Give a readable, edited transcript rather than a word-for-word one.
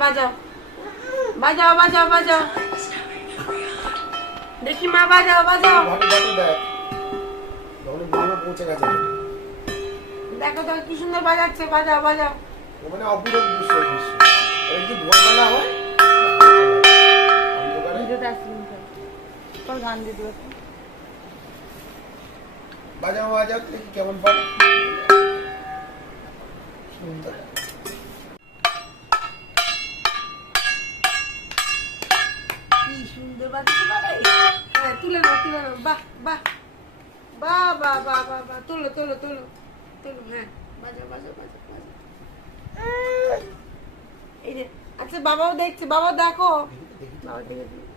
বাজাও বাজাও বাজাও বাজাও দেখি মা বাজাও বাজাও দেখো তো কি সুন্দর বাজাচ্ছে বাজাও বাজাও মানে অপূরব দৃশ্য একটু ভোরবেলা হয় গান দিয়ে দেবো বাজাও বাজাও দেখি কেমন পারে সুন্দর কি সুন্দর বাজাচ্ছে হ্যাঁ তুলে নাও বাহ বাহ বাহ বাহ বাহ বাহ বাহ তোলো তোলো তোলো তোলো হ্যাঁ বাজাও বাজাও বাজাও বাজাও এই যে আচ্ছা বাবাও দেখছে বাবা দেখো বাবা দেখে